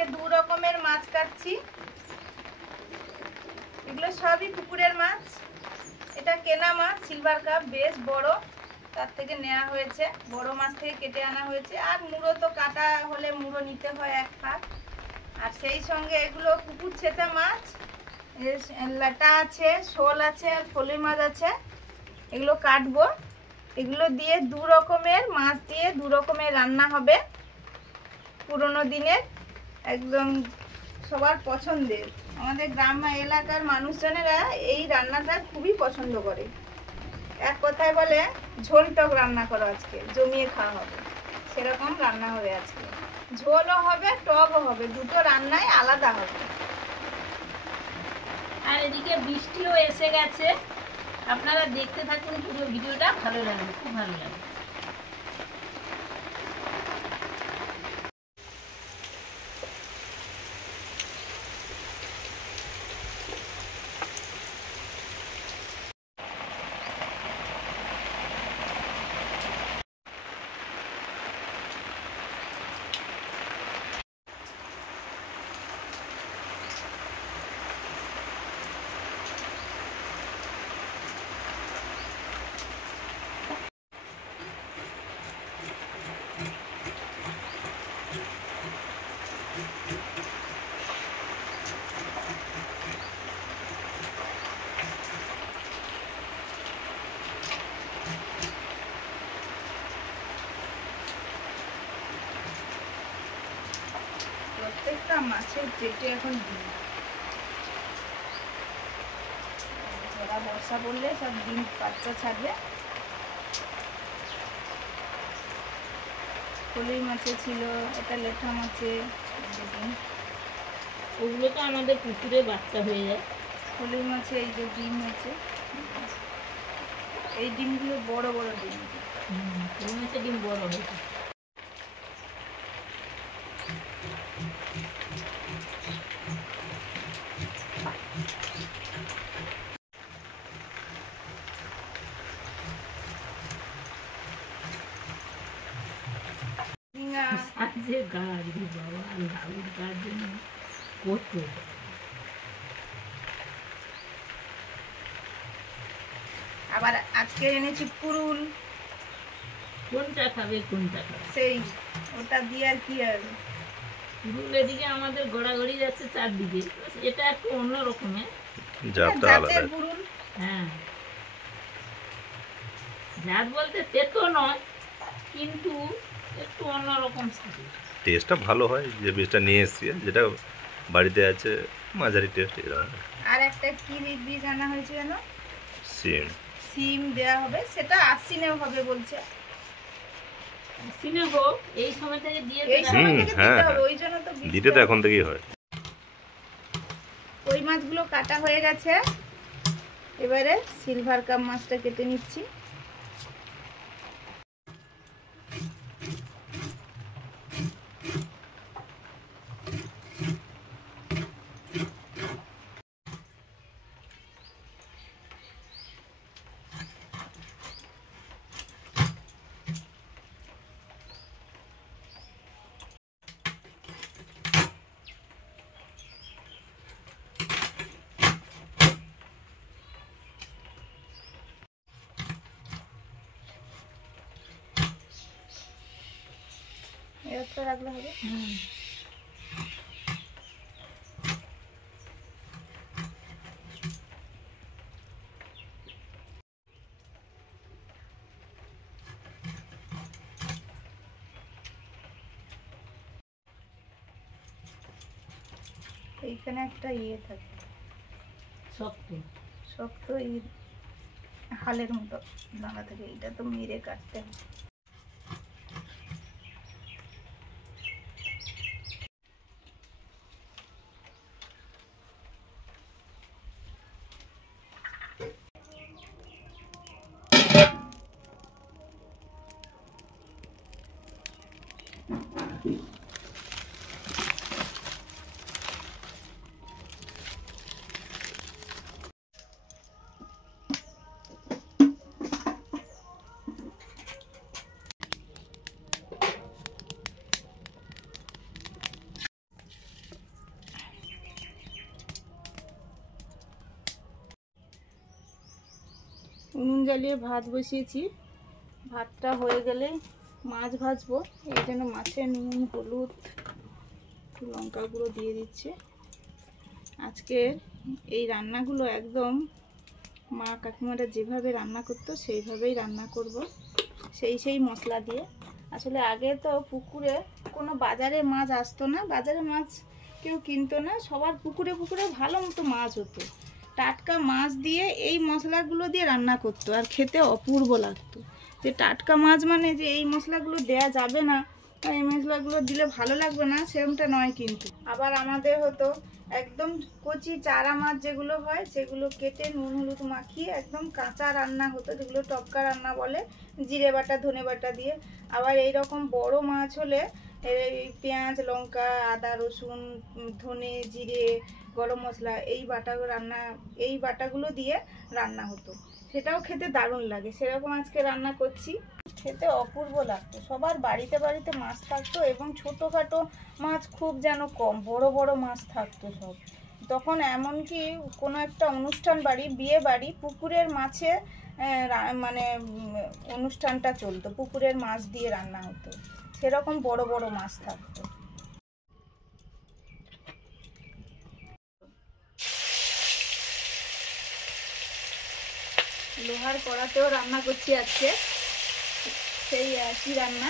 আজকে দু রকমের মাছ কাটছি। এগুলো সবই পুকুরের মাছ। এটা কেনা মাছ সিলভার কাপ, বেশ বড়, তার থেকে নেওয়া হয়েছে, বড় মাছ থেকে কেটে আনা হয়েছে। আর মুড়ো তো কাটা হলে মুড়ো নিতে হয় এক ফাঁক। আর সেই সঙ্গে এগুলো পুকুর ছেঁচা মাছ, লাটা আছে, শোল আছে, আর ফলি মাছ আছে। এগুলো কাটবো। এগুলো দিয়ে দু রকমের মাছ দিয়ে দু রকমের রান্না হবে। পুরোনো দিনের একদম সবার পছন্দের, আমাদের গ্রাম্য এলাকার মানুষজনেরা এই রান্নাটা খুবই পছন্দ করে। এক কথায় বলে ঝোল টক রান্না করো, আজকে জমিয়ে খাওয়া হবে, সেরকম রান্না হবে আজকে। ঝোলও হবে, টকও হবে, দুটো রান্নাই আলাদা হবে। আর এদিকে বৃষ্টিও এসে গেছে, আপনারা দেখতে থাকুন পুরো ভিডিওটা, ভালো লাগবে, খুব ভালো লাগবে। প্রত্যেকটা মাছের পেটে এখন ডিম। যারা বর্ষা পড়লে সব ডিম বাচ্চা ছাড়বে। ফলি মাছে ছিল, এটা লেঠা মাছে ডিম। ওগুলো তো আমাদের পুকুরে বাচ্চা হয়ে যায়। ফলি মাছে এই যে ডিম হয়েছে, এই ডিমগুলো বড় বড় ডিম। ফলি মাছের ডিম বড় হয়েছে। আবার আজকে এনেছি পুরুল। কোনটা খাবে কোনটা খাবে, সেই ওটা দিয়ে আর কি আর। পুরুল এদিকে আমাদের গড়াগড়ি যাচ্ছে চারদিকে, এটা একটু অন্য রকমের জাতের পুরুল। হ্যাঁ, জাত বলতে তেতো নয়, কিন্তু একটু অন্যরকম থাকে, টেস্টটা ভালো হয়। যে বীজটা নিয়ে এসেছি, যেটা বাড়িতে আছে মাঝারি টেস্ট এরকম। আর একটা কি বীজ আনা হয়েছে জানো? সিম। সিম দেওয়া হবে, সেটা আশ্বিনেও হবে বলছে। আশ্বিনে হোক, এই সময় থেকে দিয়ে এই সময় থেকে দিতে হবে, ওই জন্য তো দিতে তো এখন থেকেই হয়। ওই মাছগুলো কাটা হয়ে গেছে, এবারে সিলভার কাপ মাছটা কেটে নিচ্ছি। এরপর রাখলে হবে। এইখানে একটা ইয়ে থাকে, শক্ত শক্ত এই হালের মতো দানা থাকে, এটা তো মেরে কাটতে হবে। জ্বালিয়ে ভাত বসিয়েছি। ভাতটা হয়ে গেলে মাছ ভাজবো। এই জন্য মাছে নুন, হলুদ, একটু লঙ্কা গুঁড়ো দিয়ে দিচ্ছি। আজকে এই রান্নাগুলো একদম মা কাকিমারা যেভাবে রান্না করতো সেইভাবেই রান্না করব, সেই মশলা দিয়ে। আসলে আগে তো পুকুরে কোনো বাজারে মাছ আসতো না, বাজারে মাছ কেউ কিনতো না, সবার পুকুরে পুকুরে ভালো মতো মাছ হতো। টাটকা মাছ দিয়ে এই মশলাগুলো দিয়ে রান্না করতো, আর খেতে অপূর্ব লাগতো। যে টাটকা মাছ মানে যে এই মশলাগুলো দেয়া যাবে না, এই মশলাগুলো দিলে ভালো লাগবে না, সেরকমটা নয়। কিন্তু আবার আমাদের হতো একদম কচি চারা মাছ যেগুলো হয় সেগুলো কেটে নুন হলুদ মাখিয়ে একদম কাঁচা রান্না হতো, যেগুলো টপকা রান্না বলে, জিরে বাটা ধনে বাটা দিয়ে। আবার এই রকম বড় মাছ হলে এই পেঁয়াজ লঙ্কা আদা রসুন ধনে জিরে গরম মশলা এই বাটাগুলো দিয়ে রান্না হতো, সেটাও খেতে দারুণ লাগে। সেরকম আজকে রান্না করছি, খেতে অপূর্ব লাগতো। সবার বাড়িতে বাড়িতে মাছ থাকতো এবং ছোটোখাটো মাছ খুব যেন কম, বড় বড় মাছ থাকতো সব। তখন এমনকি কোনো একটা অনুষ্ঠান বাড়ি, বিয়ে বাড়ি, পুকুরের মাছে মানে অনুষ্ঠানটা চলতো, পুকুরের মাছ দিয়ে রান্না হতো, সেরকম বড় বড় মাছ থাকতো। লোহার কড়াতেও রান্না করছি আজকে, সেই একই রান্না।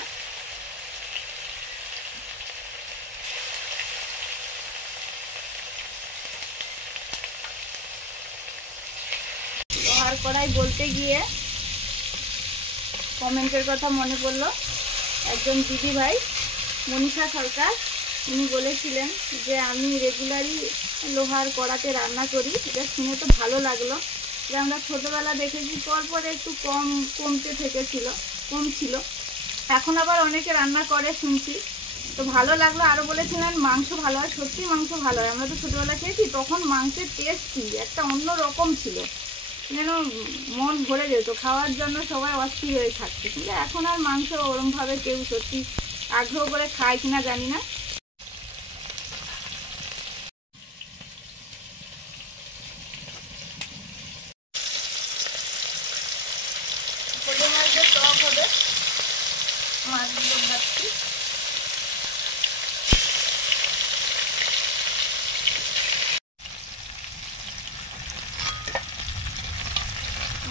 লোহার কড়াই বলতে গিয়ে কমেন্টের কথা মনে পড়লো। একজন দিদি ভাই মনীষা সরকার, উনি বলেছিলেন যে আমি রেগুলারই লোহার কড়াতে রান্না করি। এটা শুনে তো ভালো লাগলো, যে আমরা ছোটোবেলা দেখেছি পরপর একটু কম ছিল, এখন আবার অনেকে রান্না করে শুনছি, তো ভালো লাগলো। আরও বলেছিলেন মাংস ভালো হয়, সত্যি মাংস ভালো হয়। আমরা তো ছোটোবেলা খেয়েছি, তখন মাংসের টেস্ট কি একটা অন্য রকম ছিল, যেন মন ভরে যেত, খাওয়ার জন্য সবাই অস্থির হয়ে থাকতো। কিন্তু এখন আর মাংস ওরমভাবে কেউ সত্যি আগ্রহ করে খায় কিনা জানি না। পলি মাছ যে টক হবে, মাছগুলো ভাজছি।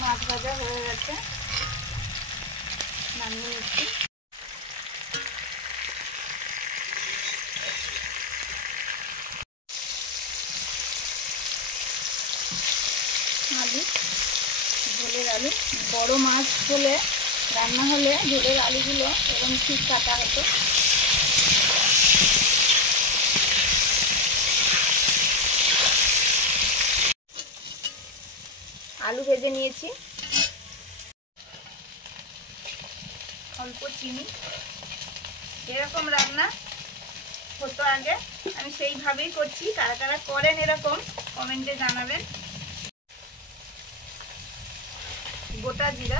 মাছ ভাজা হয়ে গেছে, নামিয়ে নিচ্ছি। আলু, ঝোলের আলু, বড় মাছ হলে রান্না হলে ঝোলের আলুগুলো এরকম ঠিক কাটা হতো। আলু ভেজে নিয়েছি, অল্প চিনি। এরকম রান্না হতো আগে, আমি সেইভাবেই করছি। কারা কারা করেন এরকম কমেন্টে জানাবেন। গোটা জিরা,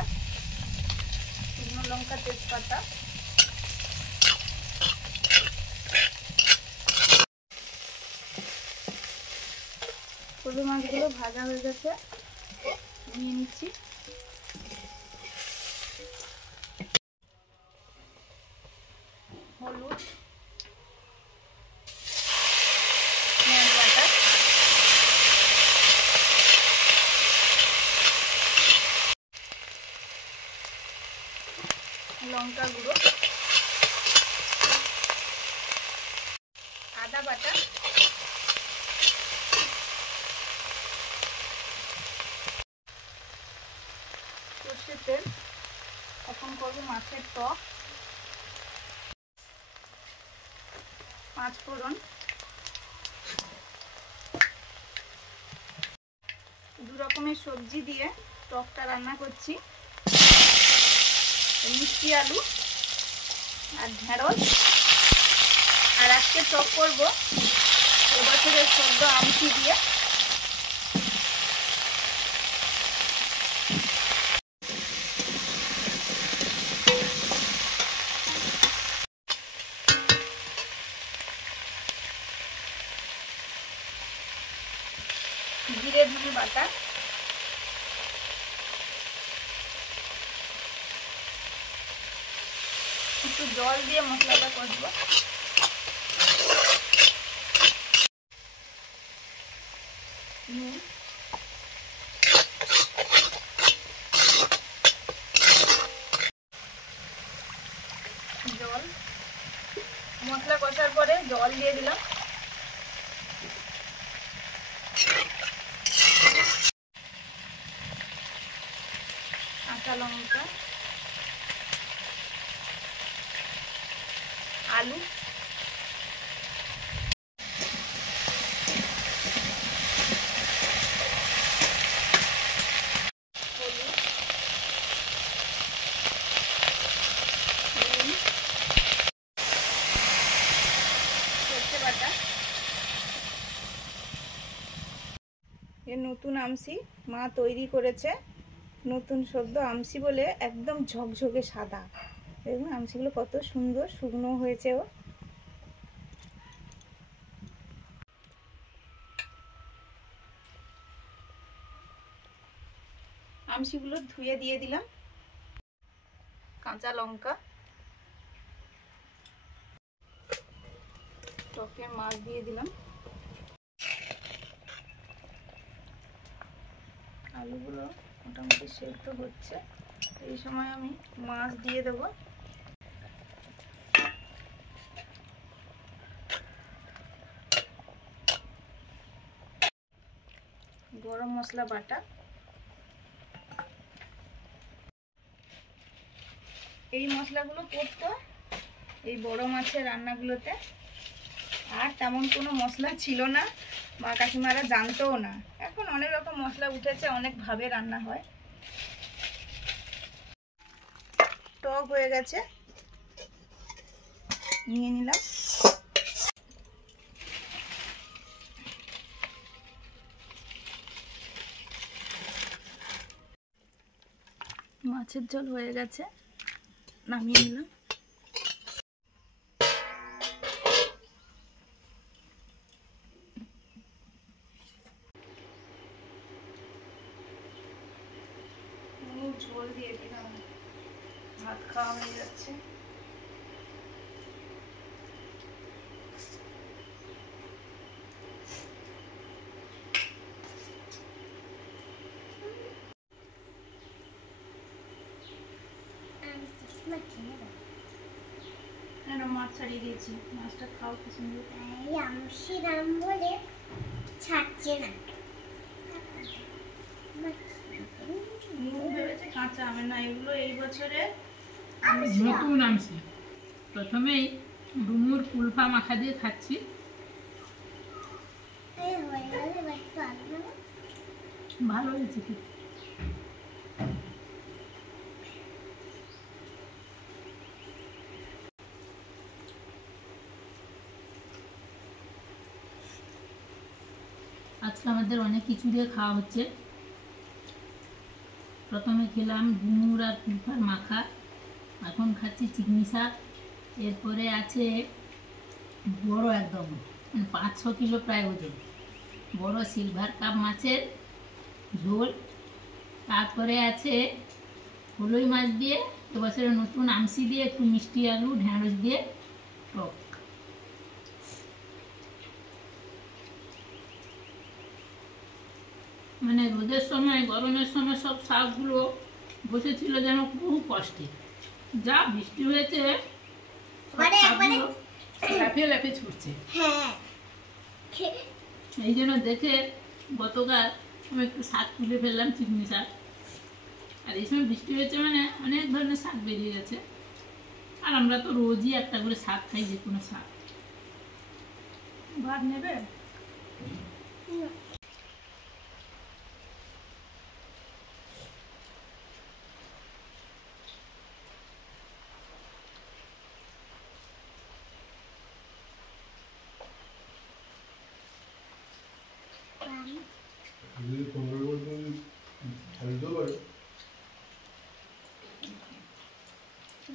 শুকনো লঙ্কা, তেজপাতা, পলি মাছগুলো ভাজা হয়ে গেছে, নিয়ে নিচ্ছি। হলুদ, পেঁয়াজ বাটা, লঙ্কা গুঁড়ো, আদা বাটা, সর্ষের তেল। এখন করবো মাছের টক, পাঁচ ফোড়ন, দু রকমের সবজি দিয়ে টকটা রান্না করছি। মিষ্টি আলু আর ঢেঁড়স। আর আজকে টক করবো এবছরের সদ্য আমচি দিয়ে। জিরে ধনে বাটা, একটু জল দিয়ে মশলাটা কষবো। নুন, জল, মশলা কষার পরে জল দিয়ে দিলাম। কাঁচা লঙ্কা, আলু, নতুন আমসি মা তৈরি করেছে, নতুন সদ্য আমসি বলে একদম ঝকঝকে সাদা। দেখুন আমসিগুলো কত সুন্দর শুকনো হয়েছে। ও আমসিগুলো ধুয়ে দিয়ে দিলাম। কাঁচা লঙ্কা, টকে মাছ দিয়ে দিলাম। আলুগুলো মোটামুটি সেদ্ধ হচ্ছে, এই সময় আমি মাছ দিয়ে দেবো। গরম মশলা বাটা, এই মশলাগুলো পড়তো এই বড় মাছের রান্নাগুলোতে, আর তেমন কোনো মশলা ছিল না বা কাকিমারা জানতোও না। এখন অনেক রকম মশলা উঠেছে, অনেকভাবে রান্না হয়। টক হয়ে গেছে, নিয়ে নিলাম। মাছের ঝোল হয়ে গেছে, নামিয়ে নিলাম। ঝোল দিয়ে দিলাম, ভাত খাওয়া হয়ে যাচ্ছে। মাছ ছাড়িয়ে দিয়েছি, মাছটা খাও কি সুন্দর। আমসি নাম বলে ছাড়ছে না। ভেবেছে কাঁচা আমের না, এগুলো এই বছরে নতুন আমসি। প্রথমেই ডুমুর কুলফা মাখা দিয়ে খাচ্ছি। ভালো হয়েছে কি। আজকে আমাদের অনেক কিছু দিয়ে খাওয়া হচ্ছে। প্রথমে খেলাম ডুমুর আর কুলফার মাখা, এখন খাচ্ছি চিকনি শাক। এরপরে আছে বড় একদম 5-6 কিলো প্রায় ওজন বড় সিলভার কাপ মাছের ঝোল। তারপরে আছে কলই মাছ দিয়ে এবছরের নতুন আমসি দিয়ে একটু মিষ্টি আলু ঢেঁড়স দিয়ে টক। মানে রোদের সময় গরমের সময় সব শাকগুলো বসেছিল যেন বহু কষ্টে, যা বৃষ্টি হয়েছে লাফিয়ে লাফিয়ে ছুটছে। এই জন্য দেখে গতকাল আমি একটু শাক তুলে ফেললাম, চিকনি শাক। আর এই সময় বৃষ্টি হয়েছে মানে অনেক ধরনের শাক বেরিয়ে গেছে। আর আমরা তো রোজই একটা করে শাক খাই, যে কোনো শাক। ভাত নেবে? যদি 15 বছর খেলতে পারে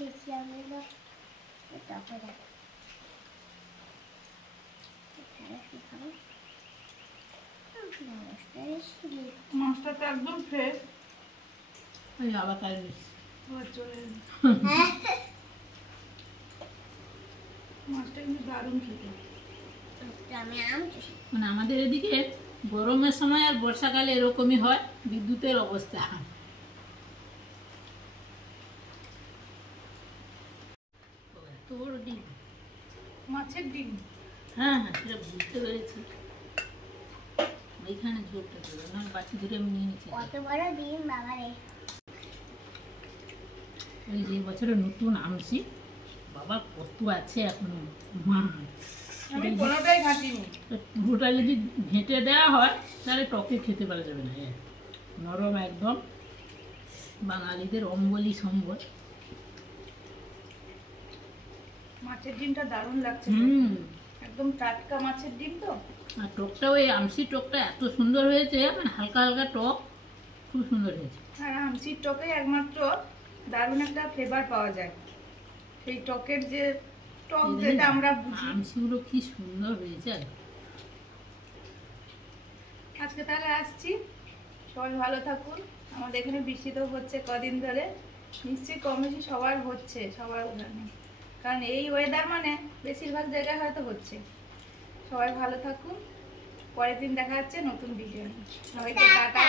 বেশি আমরা এটা করে মাছটা তো একদম ফ্রেশ। ওই আবার কাল চলে মাছটা কিন্তু দারুণ খেতে। তো আমি আম চুষি। মানে আমাদের এদিকে গরমের সময় আর বর্ষাকালে এরকমই হয়, বিদ্যুতের অবস্থা। এত বড় ডিম। মাছের ডিম। হ্যাঁ হ্যাঁ, সেটা বুঝতে পেরেছি। ওইখানে ঝোলটা দেবে না, বাকি ধরে আমি নিয়ে নিচ্ছি। কত বড় ডিম বাবা রে। এই যে বছরে নতুন আমসি, বাবা কত আছে এখনো আমি কোনোটাই ঘাঁটিনি। পুরোটা যদি ঘেঁটে দেওয়া হয় তাহলে টকে খেতে পারা যাবে না। নরম একদম, বাঙালিদের অম্বলি সম্বর। মাছের ডিমটা দারুণ লাগছে। একদম টাটকা মাছের ডিম তো। আর টকটা, ওই আমসি টকটা এত সুন্দর হয়েছে, মানে হালকা হালকা টক, খুব সুন্দর হয়েছে। আর আমসির টকে একমাত্র দারুণ একটা ফ্লেভার পাওয়া যায়। সেই টকের যে টক যেটা আমরা বুঝি। আমসিগুলো কি সুন্দর হয়েছে। আজকে তাহলে আসছি, সবাই ভালো থাকুন। আমাদের এখানে বৃষ্টি তো হচ্ছে কদিন ধরে, নিশ্চয়ই কম বেশি সবার হচ্ছে, সবার ওখানে, কারণ এই ওয়েদার মানে বেশিরভাগ জায়গায় হয়তো হচ্ছে। সবাই ভালো থাকুন, পরের দিন দেখা যাচ্ছে নতুন ভিডিও নিয়ে। সবাইকে টাটা।